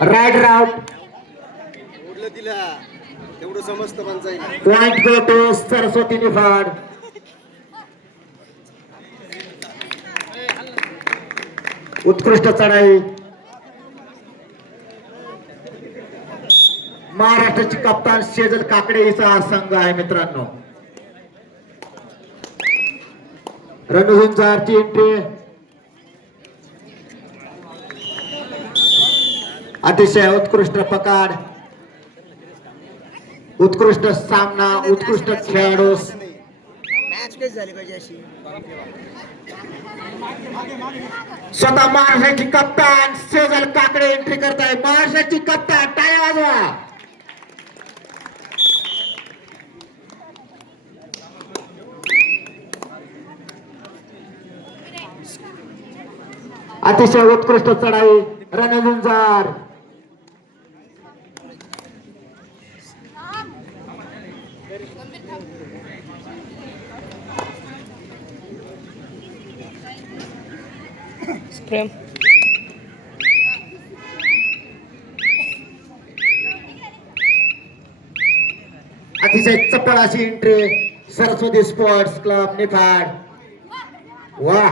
Right राउट उडलं दिला तेवढं समजतं panchayat. Point go to Saraswati Niphad. उत्कृष्ट चढाई. महाराष्ट्राची कप्तान शेजल काकडे हिचा संघ आहे मित्रांनो. रणझुंजारची एंट्री. अतिशय उत्कृष्ट पकड, उत्कृष्ट सामना, उत्कृष्ट खेळाडू. मॅच कशी झाली पाहिजे अशी. स्वतः महाराष्ट्राची कप्तान शेजल काकडे एंट्री करताय. महाराष्ट्राची कप्तान टाळ्या वाजवा. अतिशय उत्कृष्ट चढाई. रणझुंजार. प्रेम अतिशय चपळ अशी entry. Saraswati sports club Niphad. वा,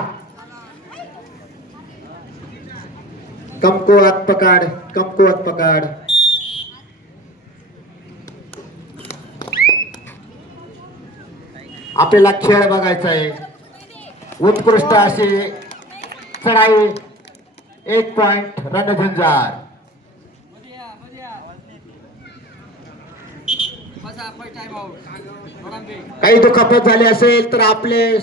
कमकुवत पकड, कमकुवत पकड. आपल्याला खेळ बघायचा आहे. उत्कृष्ट अशी चढाई. 1 पॉइंट रणझुंजार. काही दुखापत झाली असेल तर आपले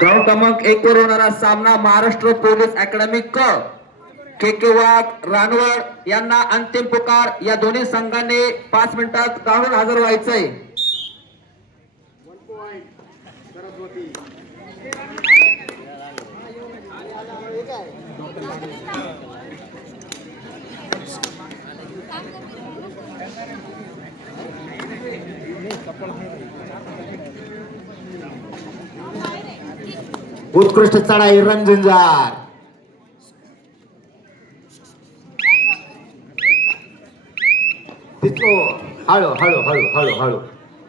ग्राउंड क्रमांक 1 वर होणारा सामना महाराष्ट्र पोलीस अकॅडमी क के वाघ रानवड यांना अंतिम पुकार. या दोन्ही संघांनी 5 मिनिटात काढून हजर व्हायचंय. उत्कृष्ट चढाई. रणझुंजार. हळू हळू हळू हळू हळू.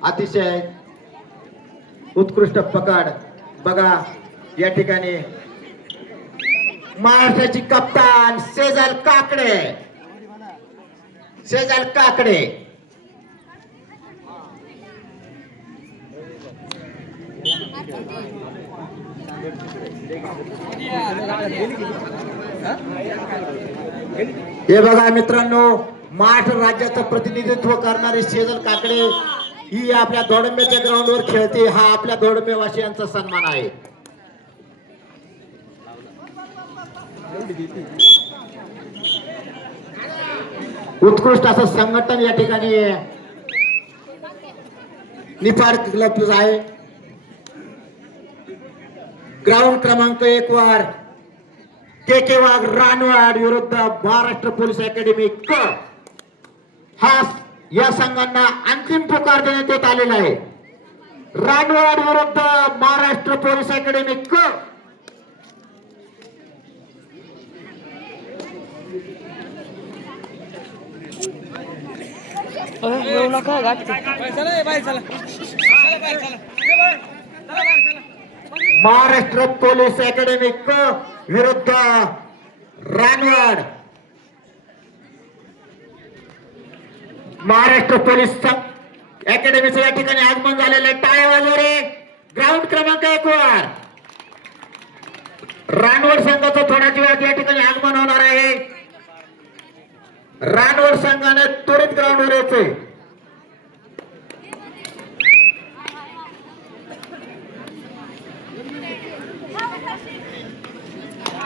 अतिशय उत्कृष्ट पकड. बघा या ठिकाणी महाराष्ट्राची कप्तान शेजल काकडे. शेजल काकडे. हे बघा मित्रांनो, महाराष्ट्र राज्याचं प्रतिनिधित्व करणारी शेजल काकडे ही आपल्या दोडंब्याच्या ग्राउंडवर खेळते. हा आपल्या दोडंबेवासियांचा सन्मान आहे. उत्कृष्ट असं संघटन या ठिकाणी निफाड क्लब आहे. ग्राउंड क्रमांक 1 वर के वाघ रानवाड विरुद्ध महाराष्ट्र पोलीस अकॅडमी क. हा या संघांना अंतिम पुकार देण्यात येत आलेला आहे. रानवाड विरुद्ध महाराष्ट्र पोलीस अकॅडमी क. येऊ नका महाराष्ट्र पोलीस अकॅडमी क विरुद्ध रानवाड. महाराष्ट्र पोलीस अकॅडमीचं या ठिकाणी आगमन झालेलं आहे. टाळ्या वाजवा रे. ग्राउंड क्रमांक 1 वर रानवड संघाचं थोड्याच वेळात या ठिकाणी आगमन होणार आहे. रानवड संघाने त्वरित ग्राउंडवर यायचंय.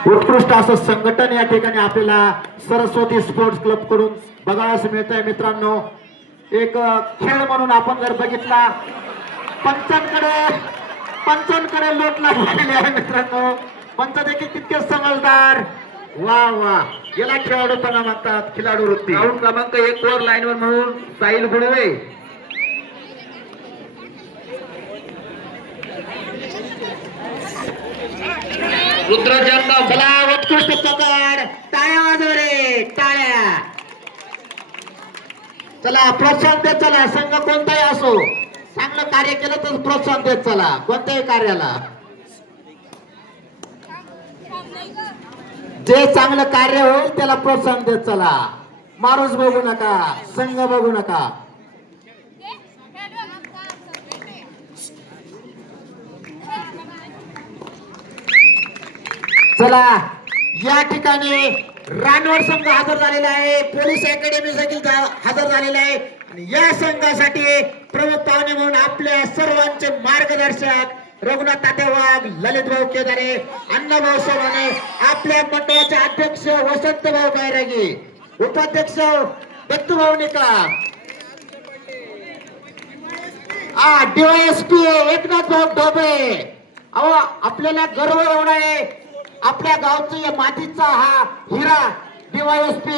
उत्कृष्ट असं संघटन या ठिकाणी आपल्याला सरस्वती स्पोर्ट्स क्लब कडून बघायला मिळत आहे. मित्रांनो, एक खेळ म्हणून आपण जर बघितला, पंचांकडे लोट लागलेले आहे मित्रांनो. पंच देखील तितके समजदार. वा वा, याला खेळाडूपणा म्हणतात, खिलाडू वृत्ती. ग्राउंड क्रमांक 1 वर लाईनवर म्हणून साहिल गुडवे. रुद्र जंगम चला उत्कृष्ट पकड, टाळ्या वाजवा रे, टाळ्या. चला प्रोत्साहन देत चला, संघ कोणताही असो, चांगलं कार्य केलं तर प्रोत्साहन देत चला कोणत्याही कार्याला. जे चांगलं कार्य होईल त्याला प्रोत्साहन देत चला. माणूस बघू नका, संघ बघू नका. चला या ठिकाणी रानवड संघ हजर झालेला आहे, पोलीस अकॅडमी देखील हजर झालेला आहे. आणि या संघासाठी प्रमुख पाहुणे म्हणून आपल्या सर्वांचे मार्गदर्शक रघुनाथ तात्या वाघ, ललित भाऊ केदारे, अण्णाभाऊ सोमाने, आपल्या मंडळाचे अध्यक्ष वसंत भाऊ बैरागी, उपाध्यक्ष दत्तूभाऊ निकम, DYSP एकनाथ भाऊ ढोबळे. अहो आपल्याला गर्व एवढा आहे, आपल्या गावचा या मातीचा हा हिरा DYSP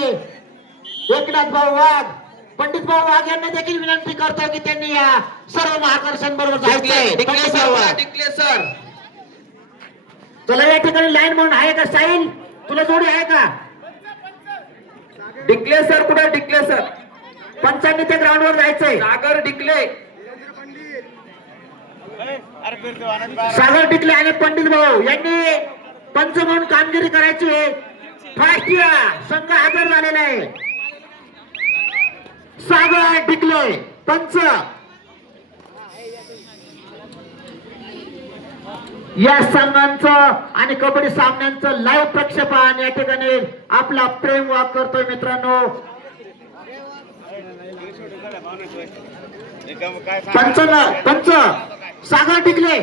एकनाथ भाऊ वाघ, पंडित भाऊ वाघ यांना देखील विनंती करतो की त्यांनी या सर्व मार्गदर्शन बरोबर जायचंय. टिकले सर. चला या ठिकाणी लाईन म्हणून आहे का साहिल, तुला जोडी आहे का? डिक्ले सर कुठे? डिक्ले सर. पंचांनी त्या ग्राउंड वर जायचंय. सागर डिक्ले. सागर टिकले आणि पंडित भाऊ यांनी पंच म्हणून कामगिरी करायची आहे. फास्ट या, संघ हजर झालेला आहे. सागर टिकले पंच. या संघांचं आणि कबड्डी सामन्यांचं लाईव्ह प्रक्षेपण या ठिकाणी आपला प्रेम वाक करतोय मित्रांनो. पंच सागर टिकले,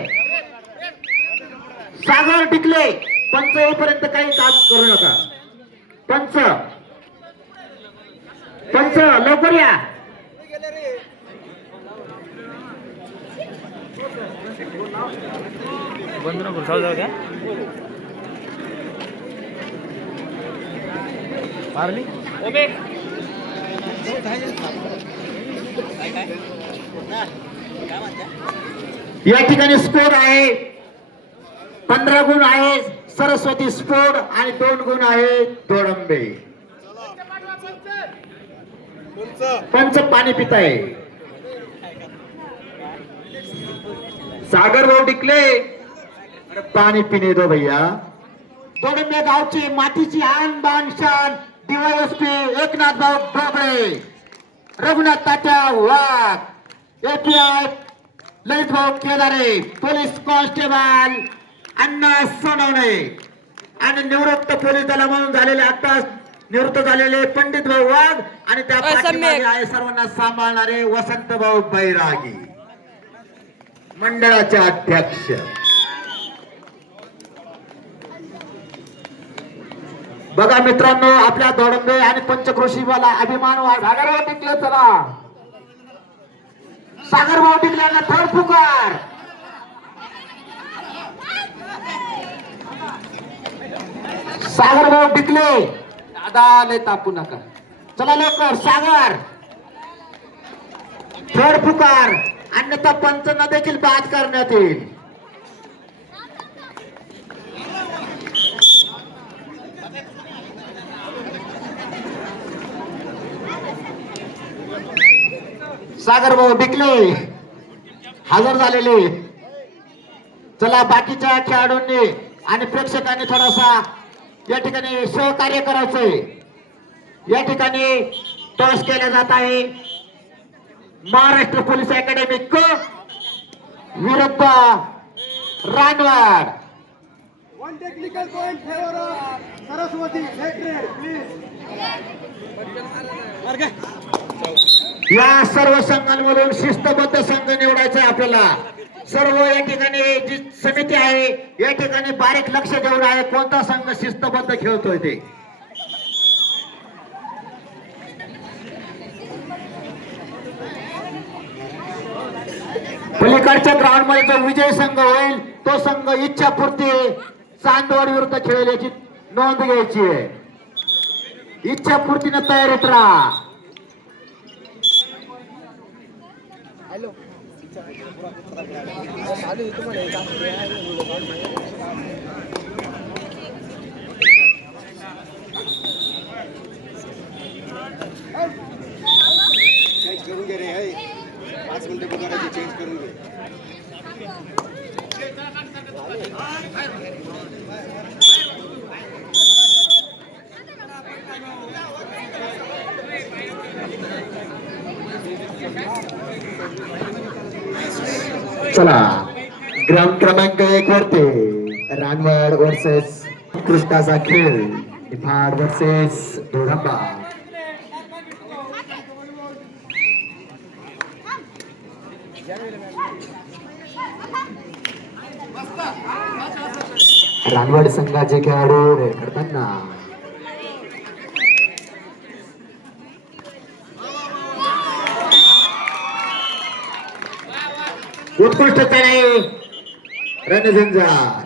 सागर टिकले पंच येईपर्यंत काही काम करू नका. पंच पंच लवकर या. या ठिकाणी स्कोर आहे 15 गुण आहे सरस्वती स्पोर्ट आणि 2 गुण आहे दोडंबे. पंच पाणी पिताय. सागर भाऊ डिक्ले. पाणी पिणे दो भैया. दोडंबे गावची मातीची आन बान शान DYSP एकनाथ भाऊ ढोबळे, रघुनाथ तात्या वाघ, API ललित भाऊ केदारे, पोलीस कॉन्स्टेबल अण्णा सोनवणे आणि निवृत्त पोलीस दला म्हणून झालेले आता निवृत्त झालेले पंडित भाऊ वाघ आणि त्या पाठीमागे आहे सर्वांना सांभाळणारे वसंत भाऊ बैरागी, मंडळाचे अध्यक्ष. बघा मित्रांनो, आपल्या दोडंबे आणि पंचक्रोशीवाला अभिमान सागरभाऊ टिकले. चला सागरभाऊ टिकल्यांना थर्ड पुकार. सागरभाऊ टिकले. दादा लय तापू नका. चला लवकर सागर. थर्ड पुकार, अन्यथा पंचांना देखील बाद करण्यात येईल. सागर भाऊ डिकले हजर झालेले. चला बाकीच्या खेळाडूंनी आणि प्रेक्षकांनी थोडासा या ठिकाणी सहकार्य करायचंय. या ठिकाणी टॉस केला जात आहे. महाराष्ट्र पोलीस अकॅडमी क विरुद्ध Ranwad. One technical point favour Saraswati sacred please. या सर्व संघांमधून शिस्तबद्ध संघ निवडायचा आहे आपल्याला. सर्व या ठिकाणी जी समिती आहे या ठिकाणी बारीक लक्ष देऊन आहे कोणता संघ शिस्तबद्ध खेळतोय ते. पलीकडच्या ग्राउंड मध्ये जो विजय संघ होईल तो संघ इच्छापूर्ती चांदवड विरुद्ध खेळेल याची नोंद घ्यायची आहे. इच्छापूर्तीने तयारीत राहा. हॅलो चालू आहे तुम्हाला करून घे रे हे. 5 मिनिटं पकडायची चेंज करून घे. चला ग्राउंड क्रमांक 1 वरती रानवड वर्सेस उत्कृष्टाचा खेळ निफाड वर्सेस दोडंबा. रानवड संघाचे खेळाडू रेड करताना उत्कृष्ट चढाई रणझुंजार.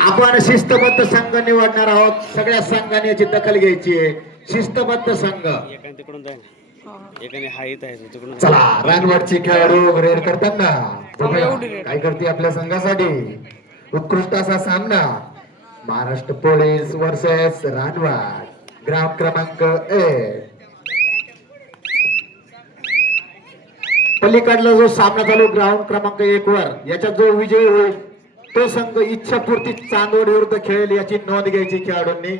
आपण शिस्तबद्ध संघ निवडणार आहोत. सगळ्या संघाने याची दखल घ्यायची आहे. शिस्तबद्ध संघ. एकाने तिकडून जाईल, एकाने हा येत आहे तिकडून. चला रानवडची खेळाडू रेड करताना बघूया काय करते आपल्या संघासाठी. उत्कृष्ट असा सामना Maharashtra police versus Ranvad ground क्रमांक 1. पलीकडला जो सामना चालू ग्राउंड क्रमांक 1 वर याच्यात जो विजयी होईल तो संघ इच्छापूर्ती चांदवड विरुद्ध खेळेल याची नोंद घ्यायची खेळाडूंनी.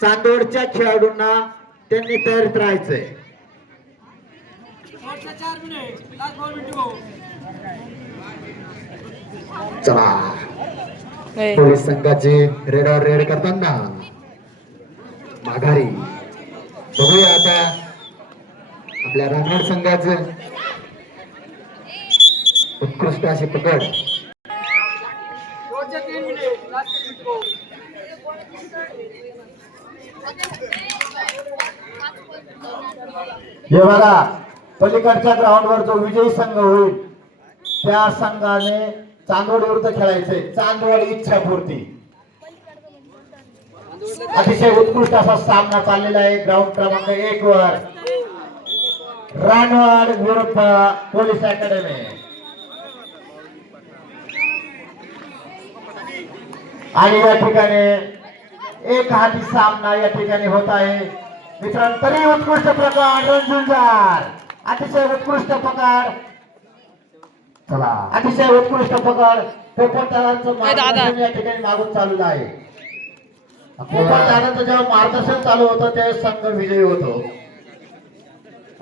चांदवडच्या खेळाडूंना त्यांनी तयारीत राहायचंय. चला पोलीस संघाची रेडवर रेड करताना माघारी. बघूया आता आपल्या रानवड संघाचं उत्कृष्ट अशी पकड. हे बघा पलीकडच्या ग्राउंडवर जो विजयी संघ होईल त्या संघाने चांदवड विरुद्ध खेळायचे. चांदवड इच्छापूर्ती. अतिशय उत्कृष्ट असा सामना चाललेला आहे ग्राउंड क्रमांक 1 वर. रानवड विरुद्ध पोलीस अकॅडमी. आणि या ठिकाणी एक हाती सामना या ठिकाणी होत आहे मित्रांनो. तरी उत्कृष्ट प्रकार रणझुंजार. अतिशय उत्कृष्ट प्रकार. चला अतिशय उत्कृष्ट प्रकार. पोपटदारांचं मार्गदर्शन या ठिकाणी मागून चालू आहे. पोपटदारांचं जेव्हा मार्गदर्शन चालू होतं ते संघ विजयी होतो.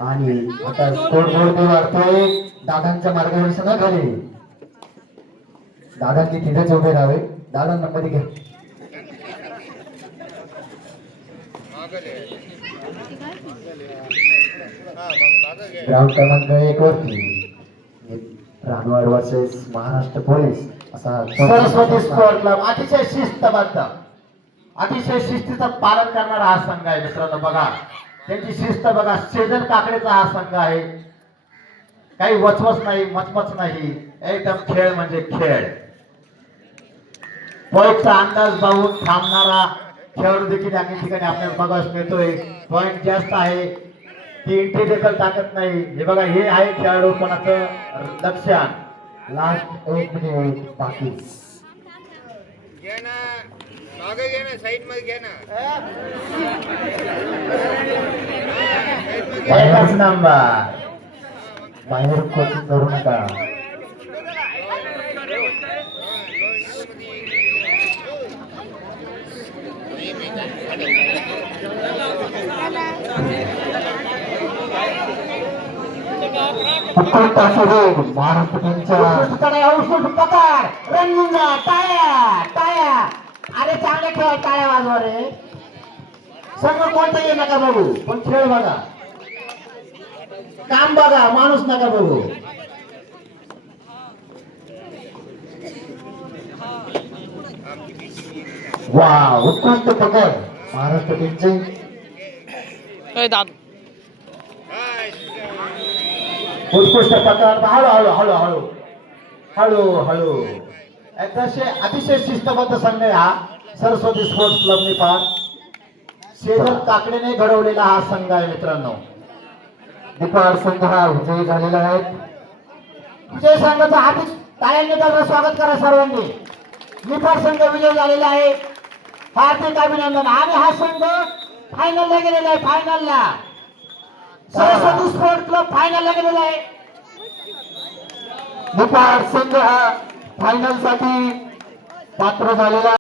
आणि आता स्कोर बोर्ड वाढतोय दादांच्या मार्गदर्शनाखाली. दादांनी तिथेच उभे राहावे. दादा नंबर घ्या. ग्राउंड क्रमांक 1 वरती रानवड वर्सेस महाराष्ट्र पोलीस असा सरस्वती स्पोर्ट क्लब. अतिशय शिस्तबद्ध अतिशय शिस्तीचं पालन करणारा हा संघ आहे मित्रांनो. बघा त्यांची शिस्त बघा. शेजन काकडेचा हा संघ आहे. काही वचवच नाही मचमच नाही. एकदम खेळ म्हणजे खेळ. पॉईंटचा अंदाज पाहून थांबणारा खेळाडू देखील या ठिकाणी आपल्याला बघायला मिळतोय. पॉईंट जास्त आहे ती एंट्री देखील टाकत नाही. हे बघा हे आहे खेळाडू कोणाचं लक्षण. लास्ट 1 मिनिट बाकी. एकच नंबर. बाहेर कोचिंग करू नका. अरे चांगले खेळ टाळ्या वाजवा रे. संघ कोणता ये नका बघू पण खेळ बघा. काम बघा माणूस नका बघू. वा उत्कृष्ट पकड महाराष्ट्र टीमचे. उत्कृष्ट पकड. हळू हळू हळू हळू हळू हळू. अतिशय शिस्तबद्ध संघ आहे हा सरस्वती स्पोर्ट्स क्लब निफाड. शेजर काकडेने घडवलेला हा संघ आहे मित्रांनो. निफाड संघ हा विजयी झालेला आहे. विजय संघाचं हार्दिक टाळ्यांनी त्याचं स्वागत करा सर्वांनी. निफाड संघ विजय झालेला आहे. हार्दिक अभिनंदन. आणि हा संघ फायनलला गेलेला आहे. फायनलला सरस्वती स्पोर्ट क्लब फायनलला गेलेला आहे. निफाड संघ हा फायनल साठी पात्र झालेला